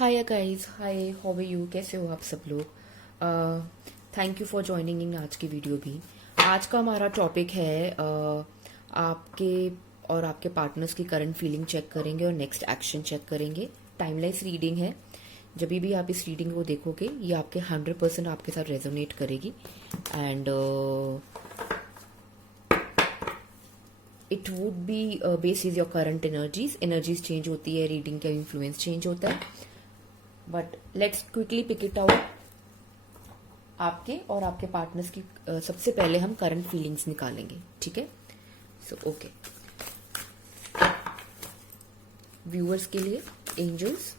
Hi guys, hi, how are you? कैसे हो आप सब लोग? Thank you for joining in आज की वीडियो भी। आज का हमारा टॉपिक है आपके और आपके पार्टनर्स की करंट फीलिंग चेक करेंगे और नेक्स्ट एक्शन चेक करेंगे। टाइमलाइस रीडिंग है। जब भी आप इस रीडिंग को देखोगे ये आपके 100% आपके साथ रेजोनेट करेगी and it would be base is your current energies change होती है, रीडिंग का इन्फ्लुएंस चेंज होता है। But let's quickly pick it out. आपके और आपके पार्टनर्स की सबसे पहले हम करंट फीलिंग्स निकालेंगे, ठीक है? सो ओके, व्यूअर्स के लिए angels,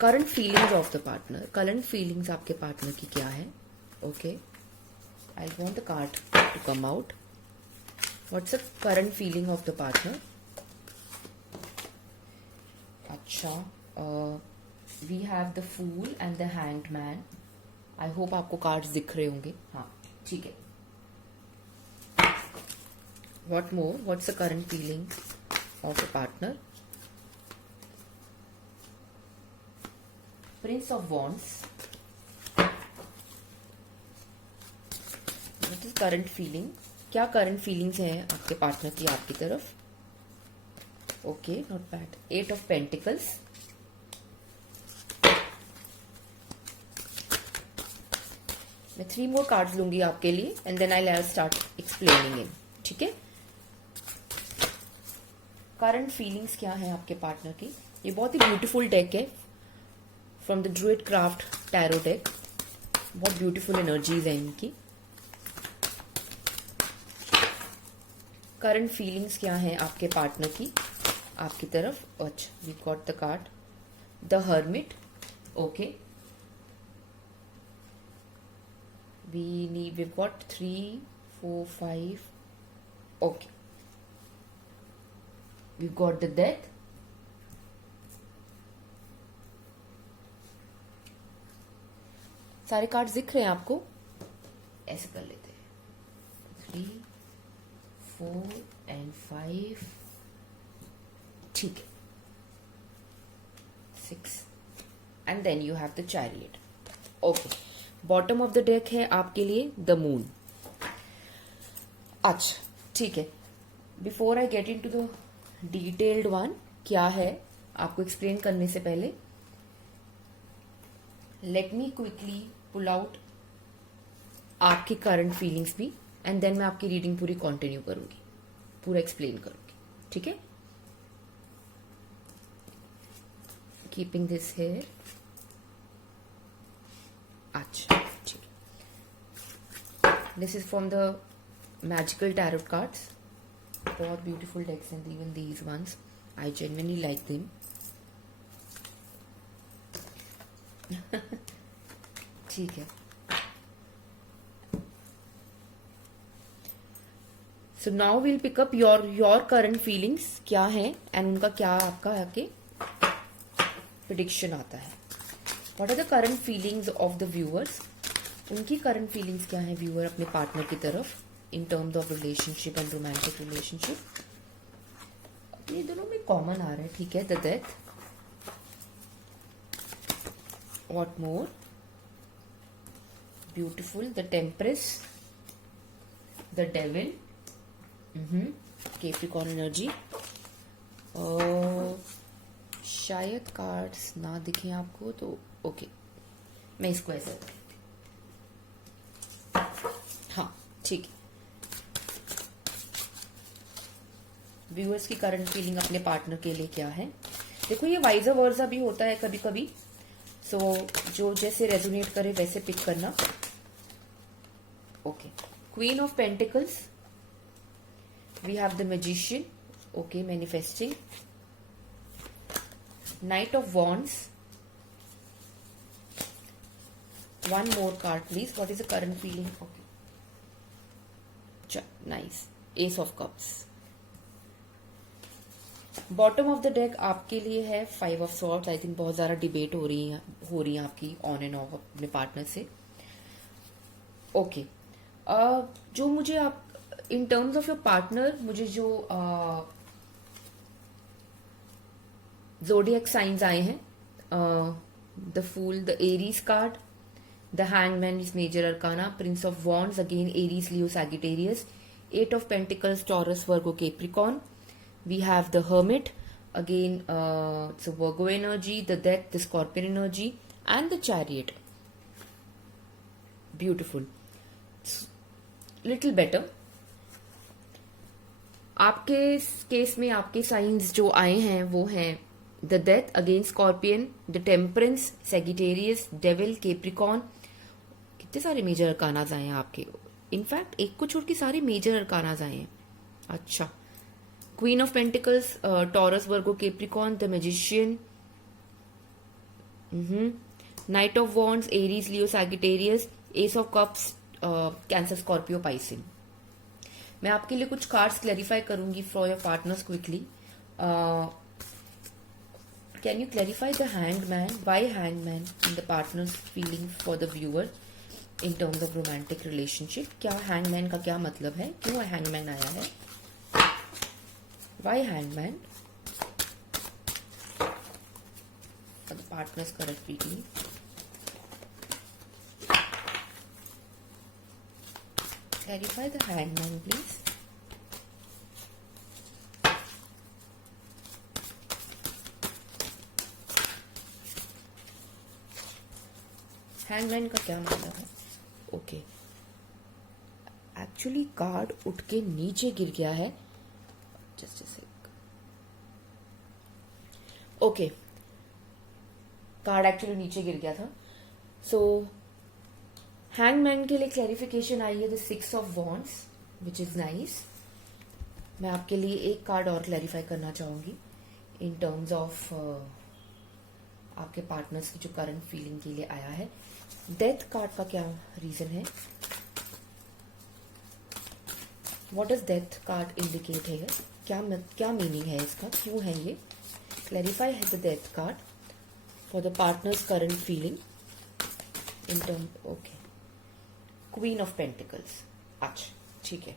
current feelings of the partner. Current feelings आपके पार्टनर की क्या है? Okay, I want the card to come out. What's the current feeling of the partner? अच्छा, we have the fool and the hanged man. I hope आपको cards दिख रहे होंगे। हाँ, ठीक है। What more? What's the current feeling of the partner? Prince of wands. What is current feeling? क्या current feelings हैं आपके पार्टनर की आपकी तरफ? Okay, not bad. 8 of pentacles. मैं 3 मोर कार्ड्स लूंगी आपके लिए and then I start explaining in, ठीक है? करंट फीलिंग्स क्या है आपके पार्टनर की? ये बहुत ही ब्यूटीफुल डेक है from the druid craft tarot deck. बहुत ब्यूटीफुल एनर्जीज है इनकी। करंट फीलिंग्स क्या है आपके पार्टनर की आपकी तरफ? अच्छा, we got the card the hermit. Okay, we've got 3, 4, 5. Okay, we've got the death. सारे कार्ड्स दिख रहे हैं आपको? ऐसे कर लेते हैं 3, 4 and 5, ठीक है, 6 and then you have the chariot. Okay, bottom of the deck है आपके लिए द मून। अच्छा, ठीक है। Before I get into the detailed one, क्या है आपको एक्सप्लेन करने से पहले let me quickly pull out आपकी करंट फीलिंग्स भी एंड देन मैं आपकी रीडिंग पूरी कंटिन्यू करूंगी, पूरा एक्सप्लेन करूंगी, ठीक है? Keeping this here. अच्छा, ठीक है। This is from the magical tarot cards. बहुत ब्यूटीफुल डेक्स हैं, even these ones I genuinely like them. ठीक है। So now will pick up your current feelings क्या है एंड उनका क्या आपका आके प्रिडिक्शन आता है। What are the current feelings of the viewers? उनकी करंट फीलिंग्स क्या है व्यूअर अपने पार्टनर की तरफ in terms of relationship and romantic relationship? ये दोनों में कॉमन आ रहा है, ठीक है? The death. What more? Beautiful. The temperance, the devil, Capricorn energy. शायद कार्ड्स ना दिखे आपको तो ओके, मैं इसको ऐसे, हाँ, ठीक है। व्यूअर्स की करंट फीलिंग अपने पार्टनर के लिए क्या है? देखो, ये वाइजर वर्सा भी होता है कभी कभी, सो जो जैसे रेजोनेट करे वैसे पिक करना। Okay, queen of pentacles, we have the magician. Okay, manifesting. Knight of Wands. One more card, please. What is the current feeling? Okay. Nice. Ace of Cups. Bottom of the deck आपके लिए है 5 of Swords. I think बहुत ज़्यादा debate हो रही है आपकी on and off अपने पार्टनर से। ओके, जो मुझे आप in terms of your partner, मुझे जो जोडियक साइंस आए हैं, the fool, the Aries card, the hangman is major arcana, prince of wands again Aries Leo Sagittarius, eight of pentacles Taurus Virgo Capricorn, we have the hermit again it's Virgo energy, the death the scorpion energy and the chariot. Beautiful, little better. आपके case में आपके science जो आए हैं वो हैं the death again scorpion, the temperance, Sagittarius, devil, Capricorn. कितने सारे मेजर अरकानाज आए हैं आपके. इनफैक्ट एक को छोड़ के सारे मेजर अरकानाज आए हैं. अच्छा. Queen of pentacles, Taurus Virgo Capricorn, the magician, knight of wands, Aries Leo Sagittarius, ace of cups, Cancer Scorpio Pisces. मैं आपके लिए कुछ कार्ड्स क्लैरिफाई करूंगी for your partner's quickly. Can you clarify the hangman, why hangman in the partner's feeling for the viewer in terms of romantic relationship. क्या hangman का क्या मतलब है, क्यों हैंगमैन आया है, why hangman for the partner's current feeling. Clarify the hangman, please. Hangman का क्या मतलब है. ओके, एक्चुअली कार्ड उठ के नीचे गिर गया है. Just a sec. Okay, card actually नीचे गिर गया था. सो हैंगमैन के लिए क्लैरिफिकेशन आई है the six of wands, which is nice. मैं आपके लिए एक कार्ड और क्लैरिफाई करना चाहूंगी इन टर्म्स ऑफ आपके पार्टनर्स की जो करंट फीलिंग के लिए आया है. डेथ कार्ड का क्या रीजन है, what does death card indicate है, क्या मीनिंग है इसका, क्यों है ये. क्लैरिफाई है the death card for the partner's current feeling in term. Okay, queen of pentacles. अच्छा, ठीक है.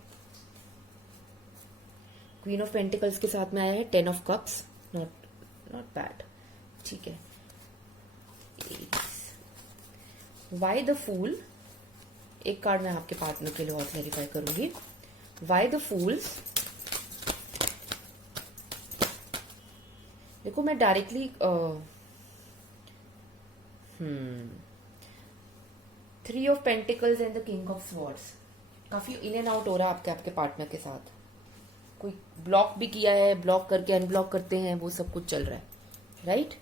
क्वीन ऑफ पेंटिकल्स के साथ में आया है ten of cups, not bad. ठीक है. वाई द फूल, एक कार्ड मैं आपके पार्टनर के लिए और क्लैरिफाई करूंगी. Why the fools. देखो मैं directly three of pentacles and the king of swords. काफी इन एंड आउट हो रहा है आपके पार्टनर के साथ. कोई ब्लॉक भी किया है, ब्लॉक करके अनब्लॉक करते हैं, वो सब कुछ चल रहा है. राइट.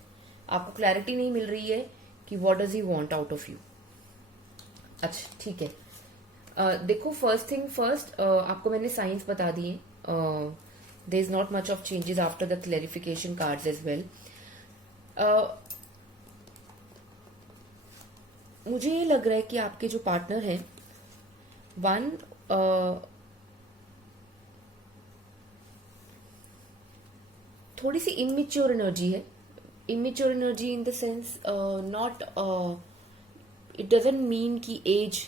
आपको क्लैरिटी नहीं मिल रही है कि what does he want out of you. अच्छा, ठीक है. देखो, फर्स्ट थिंग फर्स्ट, आपको मैंने साइंस बता दिए. There is not much of changes after the clarification cards as well. मुझे ये लग रहा है कि आपके जो पार्टनर हैं, वन थोड़ी सी इमेच्योर एनर्जी है. Immature energy in the sense not, it doesn't mean कि एज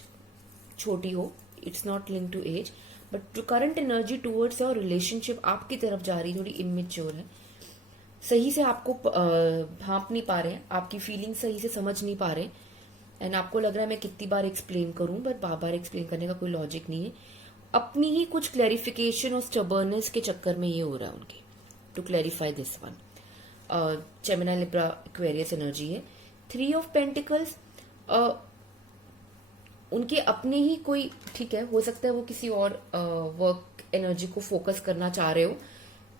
छोटी हो, it's not link to age, but जो current energy towards your relationship आपकी तरफ जा रही, थोड़ी इमेच्योर है. सही से आपको भांप नहीं पा रहे हैं, आपकी फीलिंग सही से समझ नहीं पा रहे, एंड आपको लग रहा है मैं कितनी बार एक्सप्लेन करूं, बट बार बार एक्सप्लेन करने का कोई लॉजिक नहीं है. अपनी ही कुछ क्लैरिफिकेशन और स्टबर्नेस के चक्कर में ये हो रहा है उनके. To clarify this one, Gemini Libra Aquarius energy है. थ्री ऑफ पेंटिकल्स, उनके अपने ही कोई, ठीक है, हो सकता है वो किसी और वर्क एनर्जी को फोकस करना चाह रहे हो,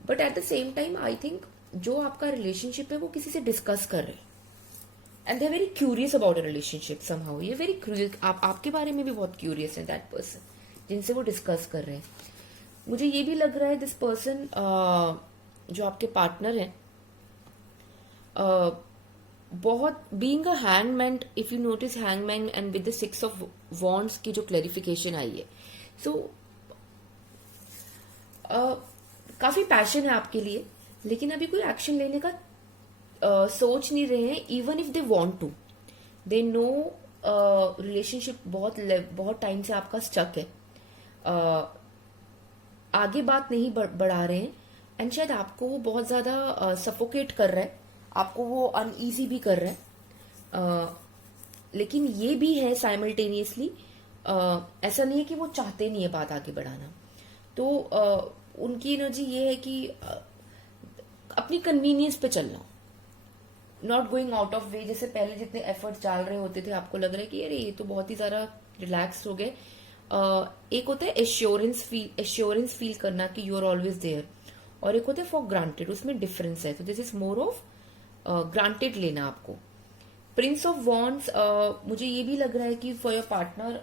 but at the same time I think जो आपका रिलेशनशिप है वो किसी से डिस्कस कर रहे हैं, and they are very curious about a relationship somehow. ये वेरी क्यूरियस, आपके बारे में भी बहुत क्यूरियस है दैट पर्सन जिनसे वो डिस्कस कर रहे हैं. मुझे ये भी लग रहा है दिस पर्सन, जो आपके पार्टनर है, बहुत being a hangman, if you notice hangman and with the six of wands की जो क्लैरिफिकेशन आई है, सो काफी पैशन है आपके लिए, लेकिन अभी कोई एक्शन लेने का सोच नहीं रहे हैं. Even if they want to, they know relationship बहुत टाइम से आपका स्टक है, आगे बात नहीं बढ़ा रहे हैं, एंड शायद आपको वो बहुत ज्यादा सफोकेट कर रहा है. आपको वो अनईजी भी कर रहा है, लेकिन ये भी है साइमल्टेनियसली, ऐसा नहीं है कि वो चाहते नहीं है बात आगे बढ़ाना। तो उनकी एनर्जी ये है कि अपनी कन्वीनियंस पे चलना, नॉट गोइंग आउट ऑफ वे। जैसे पहले जितने एफर्ट्स डाल रहे होते थे आपको लग रहा है कि अरे ये तो बहुत ही ज्यादा रिलैक्स हो गए। एक होता है एश्योरेंस फील करना कि यू आर ऑलवेज देयर, और एक होता है फॉर ग्रांटेड, उसमें डिफरेंस है। तो this is more of granted लेना आपको। प्रिंस ऑफ वॉन्ड्स, मुझे ये भी लग रहा है कि फॉर योर पार्टनर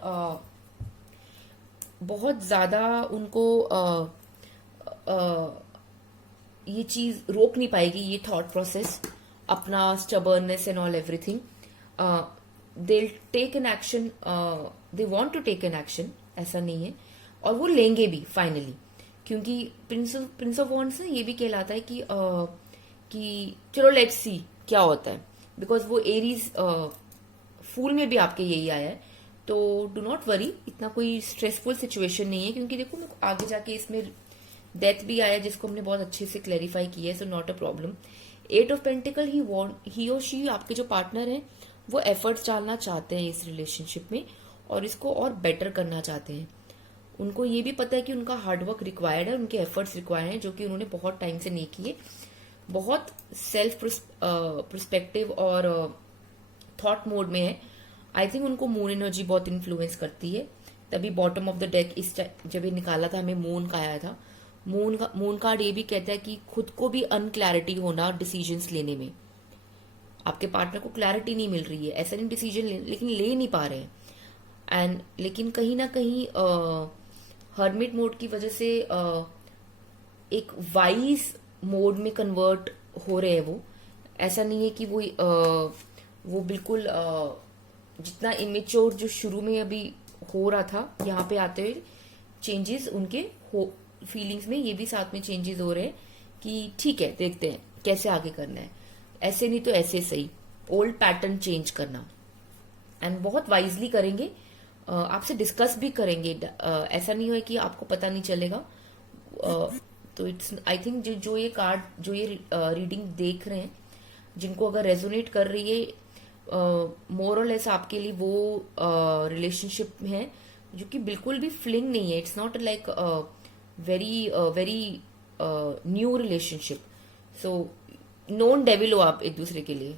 बहुत ज्यादा उनको ये चीज रोक नहीं पाएगी, ये थॉट प्रोसेस, अपना stubbornness and all everything. They take an action, they want to take an action, ऐसा नहीं है, और वो लेंगे भी फाइनली, क्योंकि प्रिंस ऑफ वॉन्ड्स ये भी कहलाता है कि चलो लेट्स सी क्या होता है, बिकॉज वो एरीज फूल में भी आपके यही आया है। तो डू नॉट वरी, इतना कोई स्ट्रेसफुल सिचुएशन नहीं है, क्योंकि देखो आगे जाके इसमें डेथ भी आया जिसको हमने बहुत अच्छे से क्लैरिफाई किया है, so not a problem. 8 of pentacle, he और शी, आपके जो पार्टनर हैं वो एफर्ट्स डालना चाहते हैं इस रिलेशनशिप में, और इसको और बेटर करना चाहते हैं। उनको ये भी पता है कि उनका हार्डवर्क रिक्वायर्ड है, उनके एफर्ट्स रिक्वायर्ड हैं, जो कि उन्होंने बहुत टाइम से नहीं किए। बहुत सेल्फ पर्सपेक्टिव और थॉट मोड में है। आई थिंक उनको मून एनर्जी बहुत इन्फ्लुएंस करती है, तभी बॉटम ऑफ द डेक इस जब ये निकाला था हमें मून का आया था। मून कार्ड ये भी कहता है कि खुद को भी अनक्लैरिटी होना डिसीजंस लेने में। आपके पार्टनर को क्लैरिटी नहीं मिल रही है, ऐसा नहीं डिसीजन लेकिन ले नहीं पा रहे हैं, एंड लेकिन कहीं ना कहीं हर्मिट मोड की वजह से एक वाइज मोड में कन्वर्ट हो रहे हैं वो। ऐसा नहीं है कि वो बिल्कुल जितना इमेच्योर जो शुरू में अभी हो रहा था, यहाँ पे आते हुए चेंजेस उनके फीलिंग्स में ये भी साथ में चेंजेस हो रहे हैं कि ठीक है देखते हैं कैसे आगे करना है, ऐसे नहीं तो ऐसे सही, ओल्ड पैटर्न चेंज करना, एंड बहुत वाइजली करेंगे। आपसे डिस्कस भी करेंगे, ऐसा नहीं है कि आपको पता नहीं चलेगा। तो इट्स आई थिंक जो ये कार्ड, जो ये रीडिंग देख रहे हैं, जिनको अगर रेजोनेट कर रही है, मोर और लेस आपके लिए वो रिलेशनशिप है जो कि बिल्कुल भी फ्लिंग नहीं है। It's not like very new relationship. So non devil हो आप एक दूसरे के लिए।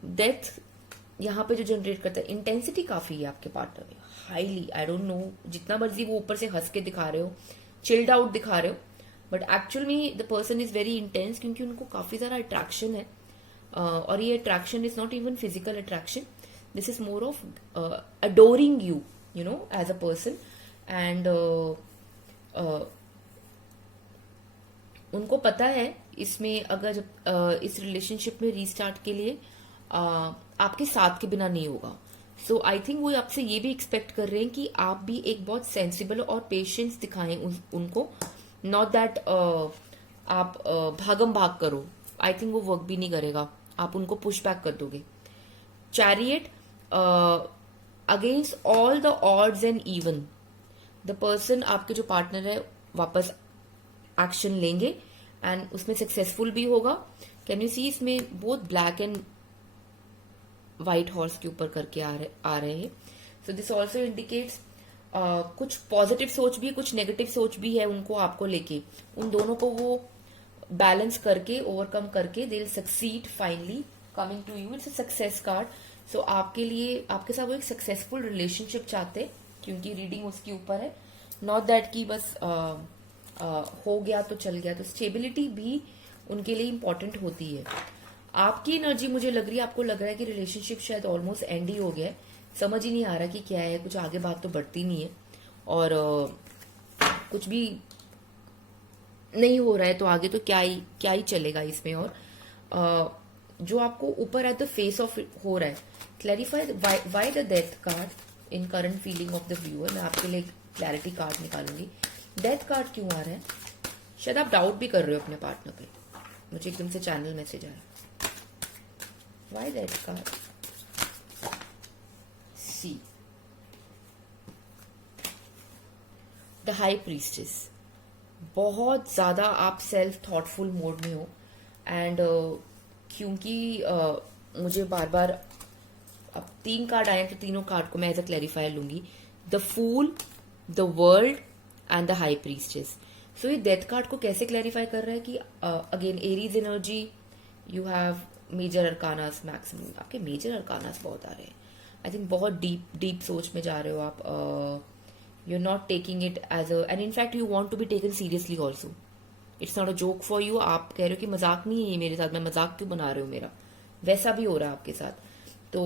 डेथ यहाँ पे जो जनरेट करता है, इंटेंसिटी काफी है आपके पार्टनर में, हाईली। आई डोंट नो, जितना मर्जी वो ऊपर से हंस के दिखा रहे हो, चिल्ड आउट दिखा रहे हो, बट एक्चुअल में the person is very intense, क्योंकि उनको काफी सारा अट्रैक्शन है। और ये attraction is not even physical attraction, this is more of adoring you, you know, as a person. And उनको पता है इसमें, अगर इस रिलेशनशिप में रीस्टार्ट के लिए आपके साथ के बिना नहीं होगा। सो आई थिंक वो आपसे ये भी एक्सपेक्ट कर रहे हैं कि आप भी एक बहुत सेंसिबल और पेशेंस दिखाएं उनको, नॉट दैट आप भागम भाग करो। आई थिंक वो वर्क भी नहीं करेगा, आप उनको पुश बैक कर दोगे। Chariot, against all the odds and even, the person, आपके जो पार्टनर है, वापस एक्शन लेंगे एंड उसमें सक्सेसफुल भी होगा। कैन यू सी, इसमें both black and white horse के ऊपर करके आ रहे हैं। सो दिस ऑल्सो इंडिकेट्स कुछ पॉजिटिव सोच भी है, कुछ नेगेटिव सोच भी है उनको आपको लेके। उन दोनों को वो बैलेंस करके, ओवरकम करके, they will succeed finally coming to you. It's a success card. So आपके लिए, आपके साथ वो एक सक्सेसफुल रिलेशनशिप चाहते हैं, क्योंकि रीडिंग उसके ऊपर है, नॉट दैट कि बस हो गया तो चल गया। तो स्टेबिलिटी भी उनके लिए इंपॉर्टेंट होती है। आपकी एनर्जी मुझे लग रही है, आपको लग रहा है कि रिलेशनशिप शायद ऑलमोस्ट एंड ही हो गया है, समझ ही नहीं आ रहा कि क्या है, कुछ आगे बात तो बढ़ती नहीं है, और कुछ भी नहीं हो रहा है, तो आगे तो क्या ही चलेगा इसमें। और जो आपको ऊपर एट द फेस ऑफ हो रहा है, clarify why the death card in current feeling of the viewer. मैं आपके लिए क्लैरिटी कार्ड निकालूंगी। डेथ कार्ड क्यों आ रहा है? शायद आप डाउट भी कर रहे हो अपने पार्टनर पे, मुझे एकदम से चैनल मैसेज आया। Why death card? See, the high priestess. बहुत ज्यादा आप सेल्फ थॉटफुल मोड में हो, एंड क्योंकि मुझे बार बार अब 3 कार्ड आए तो तीनों कार्ड को मैं एज अ क्लैरिफायर लूंगी. The fool, the world and the high priestess. So ये डेथ कार्ड को कैसे क्लैरिफाई कर रहा है कि again Aries energy, you have major arcanas maximum. आपके मेजर अरकानास बहुत आ रहे हैं. आई थिंक बहुत डीप सोच में जा रहे हो आप. You are not taking it as a, and in fact you want to be taken seriously also. It's not a joke for you. आप कह रहे हो कि मजाक नहीं है ये मेरे साथ, मैं मजाक क्यों बना रहे हो मेरा, वैसा भी हो रहा है आपके साथ. तो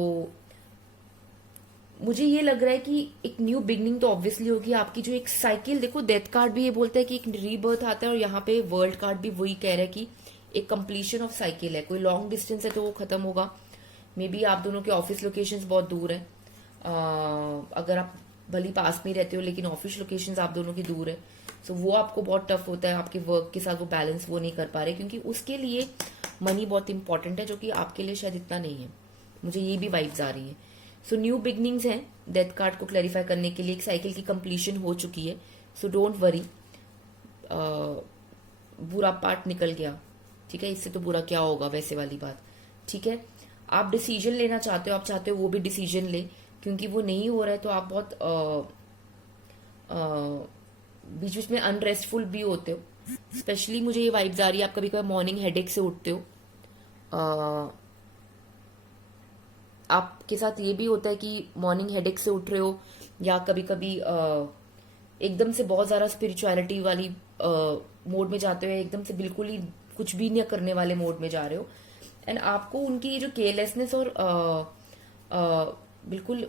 मुझे ये लग रहा है कि एक न्यू बिगनिंग तो ऑब्वियसली होगी. आपकी जो एक साइकिल, देखो डेथ कार्ड भी ये बोलता है कि एक रीबर्थ आता है, और यहाँ पे वर्ल्ड कार्ड भी वही कह रहा है कि एक कंप्लीशन ऑफ साइकिल है. कोई लॉन्ग डिस्टेंस है तो वो खत्म होगा. मे बी आप दोनों के ऑफिस लोकेशंस बहुत दूर है. अगर आप भली पास में ही रहते हो लेकिन ऑफिस लोकेशंस आप दोनों की दूर है, सो वो आपको बहुत टफ होता है. आपके वर्क के साथ वो बैलेंस वो नहीं कर पा रहे, क्योंकि उसके लिए मनी बहुत इंपॉर्टेंट है, जो कि आपके लिए शायद इतना नहीं है. मुझे ये भी वाइब्स आ रही है. सो न्यू बिगनिंग्स हैं डेथ कार्ड को क्लैरिफाई करने के लिए. एक साइकिल की कंप्लीशन हो चुकी है. So don't worry. बुरा पार्ट निकल गया, ठीक है. इससे तो बुरा क्या होगा, वैसे वाली बात, ठीक है. आप डिसीजन लेना चाहते हो, आप चाहते हो वो भी डिसीजन ले, क्योंकि वो नहीं हो रहा है तो आप बहुत बीच बीच में अनरेस्टफुल भी होते हो. स्पेशली मुझे ये वाइब्स आ रही है आप कभी कभी मॉर्निंग हेडेक से उठते हो. आपके साथ ये भी होता है कि मॉर्निंग हेडेक से उठ रहे हो, या कभी कभी एकदम से बहुत ज्यादा स्पिरिचुअलिटी वाली मोड में जाते हो, एकदम से बिल्कुल ही कुछ भी नहीं करने वाले मोड में जा रहे हो. एंड आपको उनकी ये जो केयरलेसनेस और बिल्कुल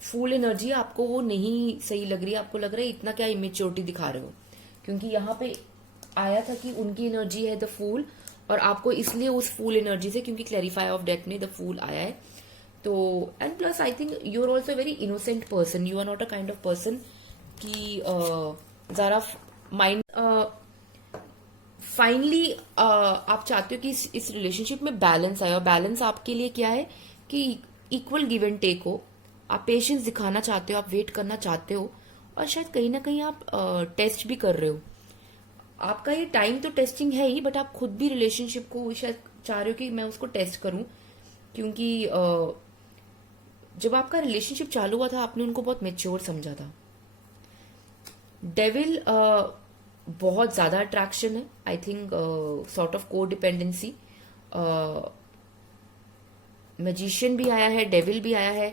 फुल एनर्जी आपको वो नहीं सही लग रही है. आपको लग रहा है इतना क्या इमेच्योरिटी दिखा रहे हो, क्योंकि यहाँ पे आया था कि उनकी एनर्जी है द फूल, और आपको इसलिए उस फूल एनर्जी से, क्योंकि क्लैरिफाई ऑफ डेथ में द फूल आया है. तो and plus I think you are also very innocent person. You are not a kind of person कि जरा माइंड. फाइनली आप चाहते हो कि इस रिलेशनशिप में बैलेंस आए, और बैलेंस आपके लिए क्या है कि इक्वल गिव एंड टेक हो. आप पेशेंस दिखाना चाहते हो, आप वेट करना चाहते हो, और शायद कहीं ना कहीं आप टेस्ट भी कर रहे हो. आपका ये टाइम तो टेस्टिंग है ही, बट आप खुद भी रिलेशनशिप को शायद चाह रहे हो कि मैं उसको टेस्ट करूं, क्योंकि जब आपका रिलेशनशिप चालू हुआ था आपने उनको बहुत मेच्योर समझा था. डेविल बहुत ज्यादा अट्रैक्शन है. आई थिंक सॉर्ट ऑफ को डिपेंडेंसी. मैजिशियन भी आया है, डेविल भी आया है.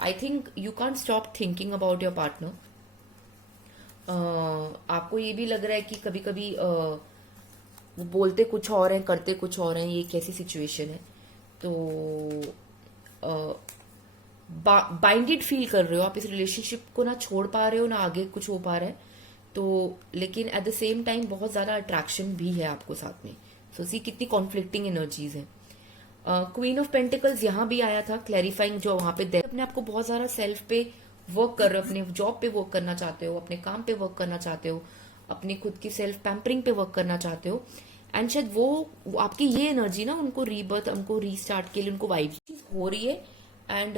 आई think you can't stop thinking about your partner. आपको ये भी लग रहा है कि कभी कभी वो बोलते कुछ और हैं, करते कुछ और हैं. ये कैसी सिचुएशन है. तो बाइंडेड फील कर रहे हो आप. इस रिलेशनशिप को ना छोड़ पा रहे हो, ना आगे कुछ हो पा रहा है. तो लेकिन एट द सेम टाइम बहुत ज्यादा अट्रैक्शन भी है आपको साथ में. सो सी कितनी कॉन्फ्लिक्टिंग एनर्जीज है. क्वीन ऑफ पेंटिकल्स यहाँ भी आया था क्लैरिफाइंग, जो वहां पे अपने आपको बहुत सारा सेल्फ पे वर्क कर रहे हो, अपने जॉब पे वर्क करना चाहते हो, अपने काम पे वर्क करना चाहते हो, अपनी खुद की सेल्फ पैम्परिंग पे वर्क करना चाहते हो. एंड शायद वो आपकी ये एनर्जी ना उनको रीबर्थ, उनको रीस्टार्ट के लिए उनको वाइब हो रही है. एंड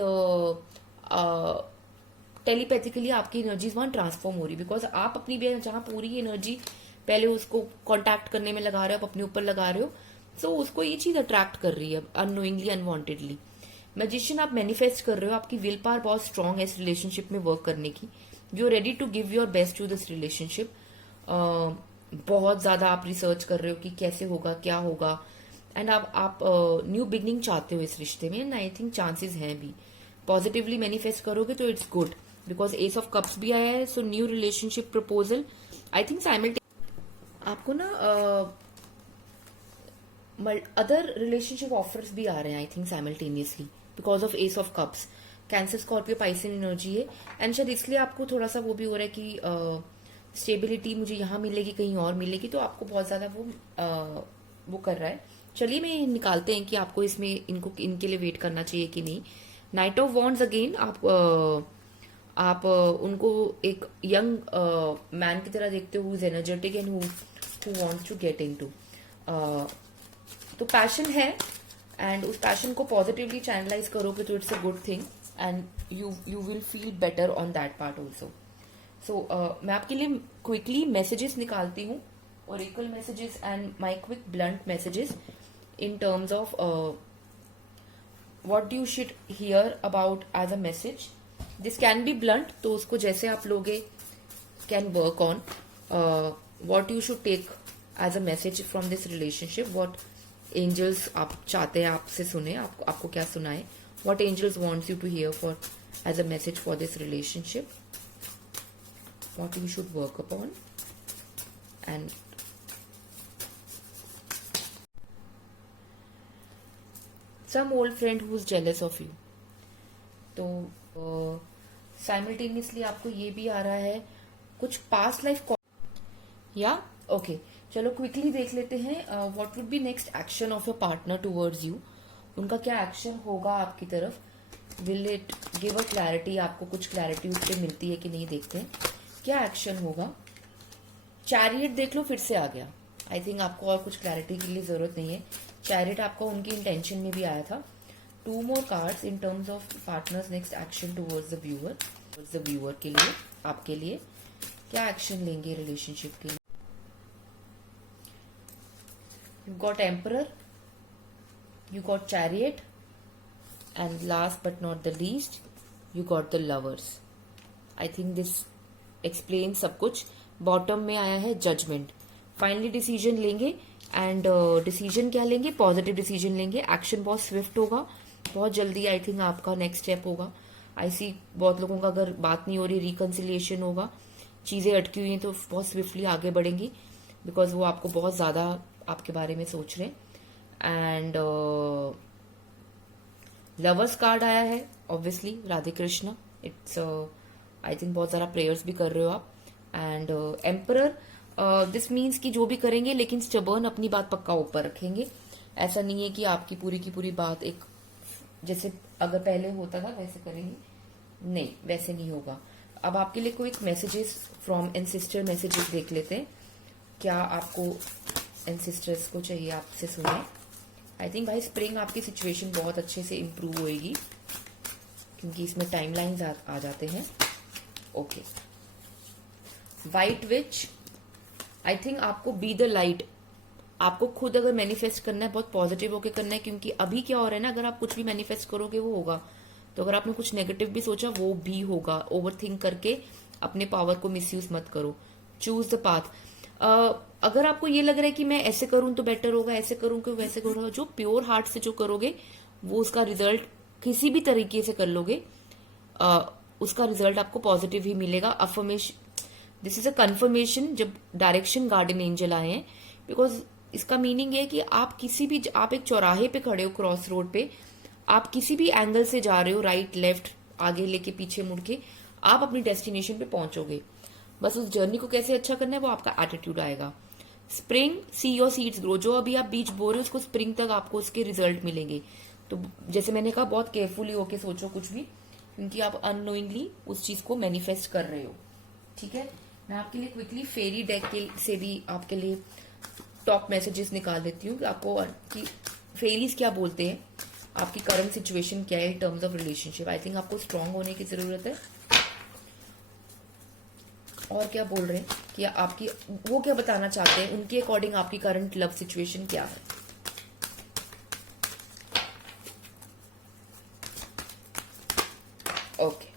टेलीपैथिकली आपकी एनर्जीज वहां ट्रांसफॉर्म हो रही है, बिकॉज आप अपनी जहां पूरी एनर्जी पहले उसको कांटेक्ट करने में लगा रहे हो, आप अपने ऊपर लगा रहे हो, सो उसको ये चीज अट्रैक्ट कर रही है अननोइंगली, अनवांटेडली. मैजिशियन आप मैनिफेस्ट कर रहे हो. आपकी विल पावर बहुत स्ट्रांग है इस रिलेशनशिप में वर्क करने की. You are ready to give your best to this relationship. बहुत ज्यादा आप रिसर्च कर रहे हो कि कैसे होगा, क्या होगा. एंड आप न्यू बिगनिंग चाहते हो इस रिश्ते में. एंड आई थिंक चांसेस हैं भी. पॉजिटिवली मैनिफेस्ट करोगे तो it's good, because ace of cups भी आया है. So new relationship proposal. I think आपको ना अदर रिलेशनशिप ऑफर्स भी आ रहे हैं I think simultaneously, because of ace of cups. Cancer, Scorpio, Pisces energy है. एंड शायद इसलिए आपको थोड़ा सा वो भी हो रहा है कि स्टेबिलिटी मुझे यहाँ मिलेगी, कहीं और मिलेगी, तो आपको बहुत ज्यादा वो कर रहा है. चलिए मैं निकालते हैं कि आपको इसमें इनके लिए वेट करना चाहिए कि नहीं. Knight of wands again. आप उनको एक यंग मैन की तरह देखते हो, who is energetic and who wants to get into. तो पैशन है, एंड उस पैशन को पॉजिटिवली चैनलाइज करोगे तो it's a good thing, and you will feel better on that part also. So मैं आपके लिए क्विकली मैसेजेस निकालती हूँ oracle messages and my quick blunt messages in terms of what you should hear about as a message. This can be blunt, तो उसको जैसे आप लोगे can work on what you should take as a message from this relationship. What angels आप चाहते हैं आपसे सुने, आपको क्या सुनाए. What angels wants you to hear for as a message for this relationship. What you should work upon. And some old friend who's jealous of you. तो simultaneously आपको ये भी आ रहा है कुछ पास्ट लाइफ या ओके. चलो क्विकली देख लेते हैं what would be next action of your partner towards you. उनका क्या एक्शन होगा आपकी तरफ. Will it give a clarity. आपको कुछ क्लैरिटी उस पर मिलती है कि नहीं, देखते हैं क्या एक्शन होगा. चैरियट देख लो, फिर से आ गया. आई थिंक आपको और कुछ क्लैरिटी के लिए जरूरत नहीं है. चैरियट आपका उनकी इंटेंशन में भी आया था. 2 more cards in terms of partners next action towards the viewer के लिए, आपके लिए क्या एक्शन लेंगे रिलेशनशिप के लिए. You got Emperor, you got Chariot, and last but not the least, you got the Lovers. I think this explains सब कुछ. बॉटम में आया है जजमेंट. फाइनली डिसीजन लेंगे एंड डिसीजन क्या लेंगे, पॉजिटिव डिसीजन लेंगे. एक्शन बहुत स्विफ्ट होगा, बहुत जल्दी. आई थिंक आपका नेक्स्ट स्टेप होगा. आई सी बहुत लोगों का अगर बात नहीं हो रही, रिकंसिलिएशन होगा, चीजें अटकी हुई हैं तो बहुत स्विफ्टली आगे बढ़ेंगी बिकॉज वो आपको बहुत ज्यादा आपके बारे में सोच रहे हैं. एंड लवर्स कार्ड आया है obviously, Radhe Krishna. It's I think बहुत सारा प्रेयर्स भी कर रहे हो आप. एंड एम्परर, दिस मीन्स कि जो भी करेंगे लेकिन स्टबर्न, अपनी बात पक्का ऊपर रखेंगे. ऐसा नहीं है कि आपकी पूरी की पूरी बात एक जैसे अगर पहले होता था वैसे करेंगे, नहीं वैसे नहीं होगा. अब आपके लिए कोई मैसेजेस फ्रॉम एंसेस्टर मैसेजेस देख लेते हैं. क्या आपको एंसेस्टर्स को चाहिए आपसे सुने. आई थिंक भाई स्प्रिंग आपकी सिचुएशन बहुत अच्छे से इम्प्रूव होएगी क्योंकि इसमें टाइमलाइंस आ जाते हैं. ओके. वाइट विच, आई थिंक आपको बी द लाइट. आपको खुद अगर मैनिफेस्ट करना है बहुत पॉजिटिव होके करना है क्योंकि अभी क्या हो रहा है ना, अगर आप कुछ भी मैनिफेस्ट करोगे वो होगा. तो अगर आपने कुछ नेगेटिव भी सोचा वो भी होगा. ओवर थिंक करके अपने पावर को मिसयूज मत करो. Choose the path. अगर आपको ये लग रहा है कि मैं ऐसे करूं तो बेटर होगा, ऐसे करूं कि वैसे करूंगा, जो प्योर हार्ट से जो करोगे वो उसका रिजल्ट किसी भी तरीके से कर लोगे उसका रिजल्ट आपको पॉजिटिव ही मिलेगा. Affirmation, this is a conformation जब डायरेक्शन गार्डन एंजल आए हैं. बिकॉज इसका मीनिंग है कि आप किसी भी, आप एक चौराहे पे खड़े हो, क्रॉस रोड पे, आप किसी भी एंगल से जा रहे हो, राइट लेफ्ट, आगे लेके पीछे मुड़ के, आप अपनी डेस्टिनेशन पे पहुंचोगे. बस उस जर्नी को कैसे अच्छा करना है वो आपका एटीट्यूड आएगा. Spring, see your seeds grow. जो अभी आप बीज बो रहे हो उसको स्प्रिंग तक आपको उसके रिजल्ट मिलेंगे. तो जैसे मैंने कहा बहुत केयरफुली होके सोचो कुछ भी, क्योंकि आप अननोइंगली उस चीज को मैनिफेस्ट कर रहे हो. ठीक है. मैं आपके लिए क्विकली फेरी डेक से भी आपके लिए टॉप मैसेजेस निकाल देती हूँ कि आपको कि फेरीज क्या बोलते हैं, आपकी करंट सिचुएशन क्या है इन terms of relationship. I think आपको स्ट्रांग होने की जरूरत है. और क्या बोल रहे हैं कि आपकी, वो क्या बताना चाहते हैं, उनके अकॉर्डिंग आपकी करंट लव सिचुएशन क्या है. ओके.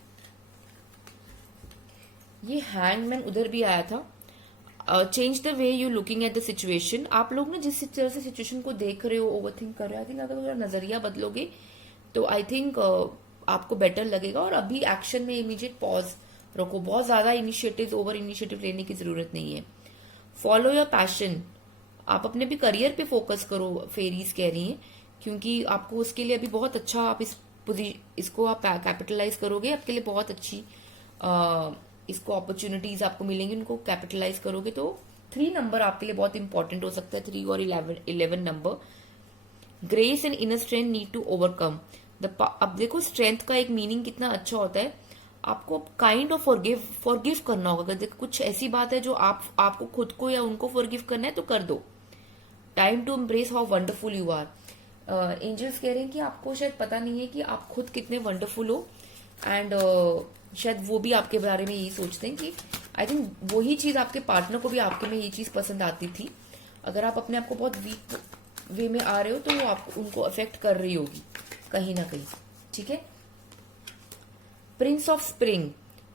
ये हैंगमैन उधर भी आया था. Change the way you looking at the situation. आप लोग ना जिस तरह से सिचुएशन को देख रहे हो, ओवर थिंक कर रहे हो, आई थिंक अगर थोड़ा नजरिया बदलोगे तो आई थिंक आपको बेटर लगेगा. और अभी एक्शन में इमीडिएट पॉज रखो. बहुत ज्यादा इनिशिएटिव, ओवर इनिशिएटिव लेने की जरूरत नहीं है. Follow your passion. आप अपने भी करियर पे फोकस करो, फेरीज कह रही हैं, क्योंकि आपको उसके लिए अभी बहुत अच्छा, आप इसको आप कैपिटलाइज करोगे, आपके लिए बहुत अच्छी इसको अपॉर्चुनिटीज आपको मिलेंगी, उनको कैपिटलाइज करोगे तो 3 नंबर आपके लिए बहुत इंपॉर्टेंट हो सकता है. 3 और 11 number. Grace and inner strength need to overcome. अब देखो स्ट्रेंथ का एक मीनिंग कितना अच्छा होता है. आपको काइंड ऑफ फॉरगिव करना होगा. अगर कुछ ऐसी बात है जो आपको खुद को या उनको फॉरगिव करना है तो कर दो. Time to embrace how wonderful you are. Angels कह रहे हैं कि आपको शायद पता नहीं है कि आप खुद कितने वंडरफुल हो. एंड शायद वो भी आपके बारे में यही सोचते हैं कि आई थिंक वही चीज आपके पार्टनर को भी आपके में ये चीज पसंद आती थी। अगर आप अपने आप को बहुत वीक वे में आ रहे हो तो वो आप उनको अफेक्ट कर रही होगी कहीं ना कहीं, ठीक है। Prince of spring,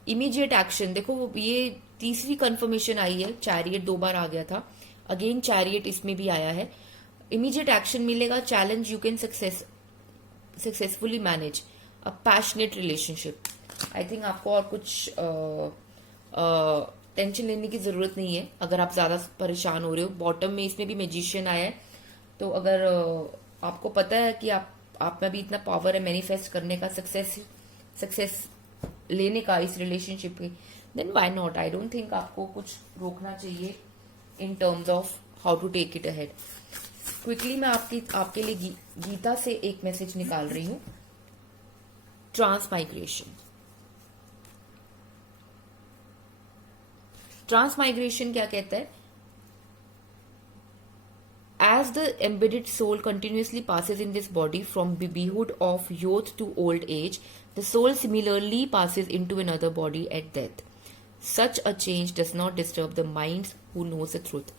immediate action. देखो ये तीसरी कंफर्मेशन आई है, चैरियट 2 बार आ गया था, अगेन चैरियट इसमें भी आया है। इमीडिएट एक्शन मिलेगा, challenge you can successfully manage, a passionate relationship. I think आपको और कुछ टेंशन लेने की जरूरत नहीं है अगर आप ज्यादा परेशान हो रहे हो। बॉटम में इसमें भी मैजिशियन आया है, तो अगर आपको पता है कि आप में भी इतना पावर है मैनिफेस्ट करने का, सक्सेस लेने का इस रिलेशनशिप में, then why not. I don't think आपको कुछ रोकना चाहिए in terms of how to take it ahead. Quickly मैं आपके लिए गीता से एक मैसेज निकाल रही हूं। ट्रांसमाइग्रेशन, ट्रांसमाइग्रेशन क्या कहता है? As the embedded soul continuously passes in this body from babyhood of youth to old age, the soul similarly passes into another body at death. Such a change does not disturb the minds who knows the truth.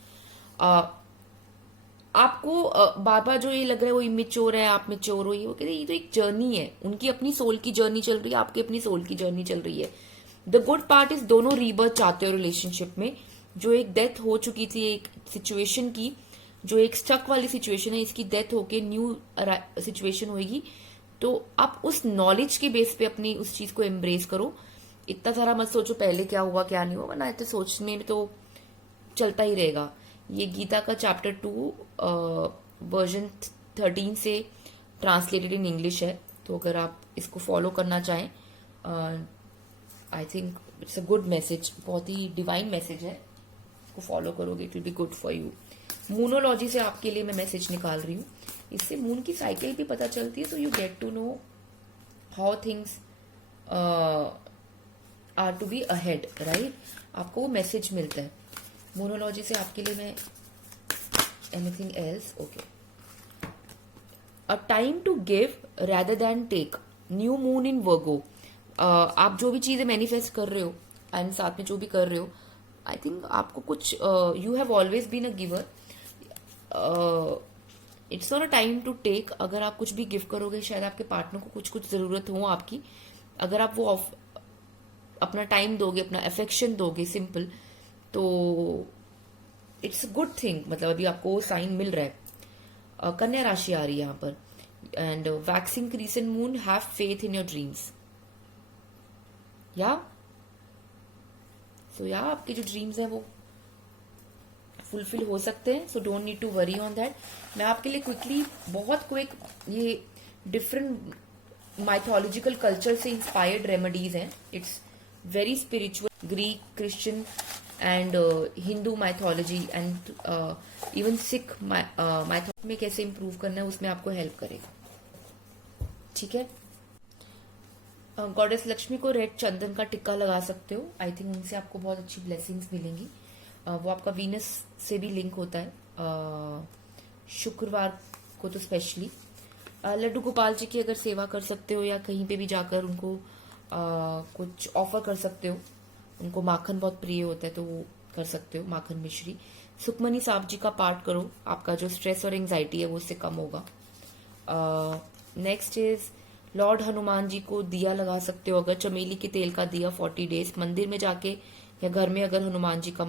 आपको बार बार जो ये लग रहा है वो immature है, आप mature हो, वो कहते हैं ये तो एक जर्नी है, उनकी अपनी सोल की जर्नी चल रही है, आपकी अपनी सोल की जर्नी चल रही है। द गुड पार्ट इज दोनों रीबर्थ चाहते हो रिलेशनशिप में। जो एक डेथ हो चुकी थी एक सिचुएशन की, जो एक स्टक वाली सिचुएशन है, इसकी डेथ होके न्यू सिचुएशन होगी, तो आप उस नॉलेज के बेस पे अपनी उस चीज को एम्ब्रेस करो। इतना सारा मत सोचो पहले क्या हुआ क्या नहीं हुआ, ना इतने सोचने में तो चलता ही रहेगा। ये गीता का चैप्टर 2 वर्जन 13 से ट्रांसलेटेड इन इंग्लिश है, तो अगर आप इसको फॉलो करना चाहें, I think it's a good message, बहुत ही डिवाइन मैसेज है। इसको फॉलो करोगे it will be good for you. Moonology से आपके लिए मैं मैसेज निकाल रही हूँ, इससे मून की साइकिल भी पता चलती है, तो you get to know how things are to be ahead, right. आपको वो मैसेज मिलता है मोनोलॉजी से। आपके लिए मैं anything else, okay. A time to give rather than take, new moon in Virgo. आप जो भी चीजें मैनिफेस्ट कर रहे हो एंड साथ में जो भी कर रहे हो, आई थिंक आपको कुछ, you have always been a giver, it's not a time to take. अगर आप कुछ भी गिव करोगे, शायद आपके पार्टनर को कुछ कुछ जरूरत हो आपकी, अगर आप वो अपना टाइम दोगे, अपना अफेक्शन दोगे, सिंपल, तो इट्स अ गुड थिंग। मतलब अभी आपको वो साइन मिल रहा है। कन्या राशि आ रही है यहाँ पर, and waxing crescent moon, have faith in your dreams. या सो या आपके जो ड्रीम्स हैं वो फुलफिल हो सकते हैं, so don't need to worry on that. मैं आपके लिए क्विकली बहुत क्विक ये डिफरेंट माइथोलॉजिकल कल्चर से इंस्पायर्ड रेमेडीज हैं। It's very spiritual, Greek, Christian and Hindu mythology and even Sikh mythology में कैसे इंप्रूव करना है उसमें आपको हेल्प करेगा, ठीक है। गॉडेस लक्ष्मी को रेड चंदन का टिक्का लगा सकते हो, आई थिंक उनसे आपको बहुत अच्छी ब्लेसिंग्स मिलेंगी। वो आपका वीनस से भी लिंक होता है, शुक्रवार को तो स्पेशली। लड्डू गोपाल जी की अगर सेवा कर सकते हो, या कहीं पे भी जाकर उनको कुछ ऑफर कर सकते हो, उनको माखन बहुत प्रिय होता है तो वो कर सकते हो, माखन मिश्री। सुखमनी साहब जी का पाठ करो, आपका जो स्ट्रेस और एंजाइटी है वो उससे कम होगा। Next is Lord Hanuman ji को दिया लगा सकते हो, अगर चमेली के तेल का दिया 40 डेज मंदिर में जाके, या घर में अगर हनुमान जी का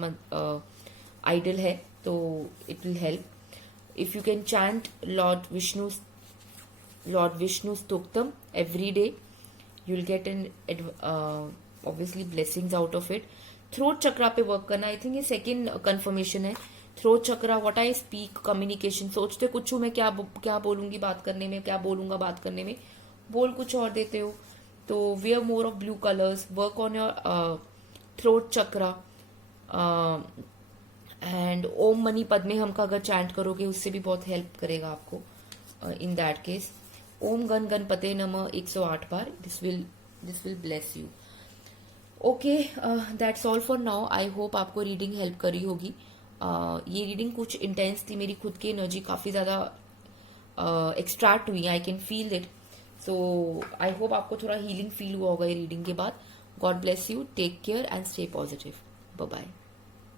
आइडल है तो it will help. If you can chant lord Vishnu stotram every day, you will get an obviously blessings out of it. Throat chakra पे वर्क करना, आई थिंक ये सेकेंड कंफर्मेशन है। Throat chakra, what I speak, communication, सोचते कुछ हूं मैं, क्या बोलूंगी बात करने में, क्या बोलूंगा बात करने में, बोल कुछ और देते हो। तो wear more of blue colours, work on your throat chakra, and ओम मनी पद्मे हम का अगर चैंट करोगे उससे भी बहुत हेल्प करेगा आपको। इन दैट केस ओम गण गणपते नमः 108 बार, this will bless you. Okay, that's all for now. I hope आपको रीडिंग हेल्प करी होगी। ये रीडिंग कुछ इंटेंस थी, मेरी खुद की एनर्जी काफी ज्यादा एक्सट्रैक्ट हुई, I can feel it. So I hope आपको थोड़ा हीलिंग फील हुआ होगा ये रीडिंग के बाद। God bless you, take care and stay positive. Bye bye.